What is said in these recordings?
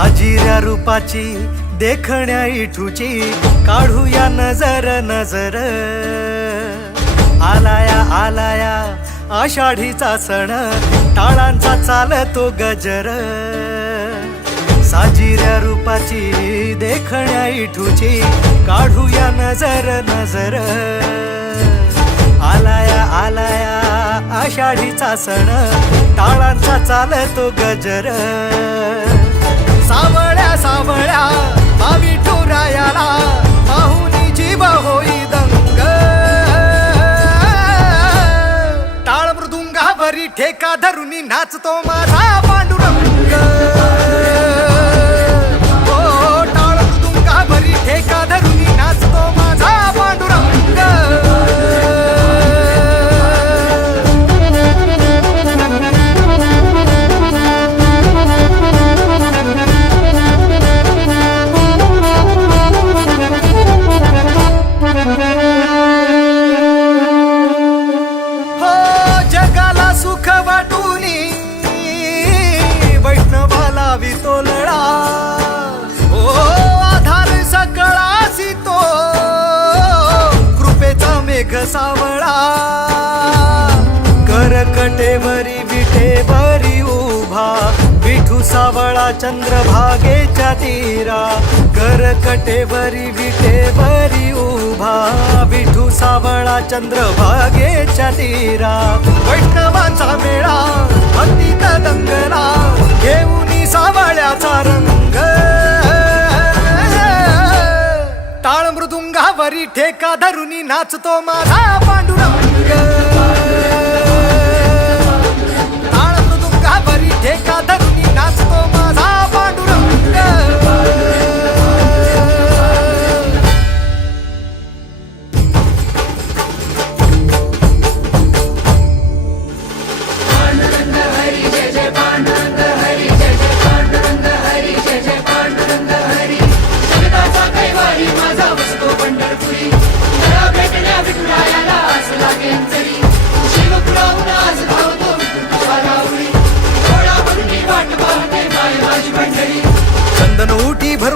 हाजिऱ्या रूपाची देखण्या इठूची काढूया नजर नजर. आलाया आलाया आषाढीचा सण टाळांचा चालतो गजर. साजिऱ्या रूपाची देखण्या इठूची काढूया नजर नजर. आलाया आलाया आषाढीचा सण टाळांचा चालतो गजर. सावळ्या सावळ्या बावी ठुरायाला पाहुनी जीव होई दंग. टाळ मृदुंगावरी ठेका धरुनी नाचतो माझा पांडुरंग. सावळा. करकटेवरी विठेवरी उभा. विठू सावळा चंद्रभागेच्या तीरा. करकटेवरी विठेवरी उभा. विठू सावळा चंद्रभागेच्या तीरा. वैष्णवाचा मेळा भक्तीत दंगला. घेऊनी सावळ्याचा रंग. टाळ मृदुंगावरी ठेका धरुनी नाचतो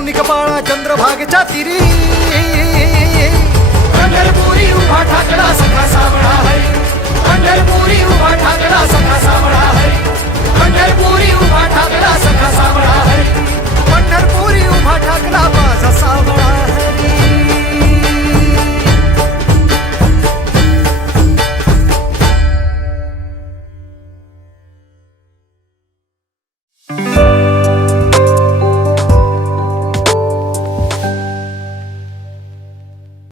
करून निकपाळा चंद्रभागेच्या तिरी. पंढरपुरी उभा ठाकला सखा सावळा पंढरपुरी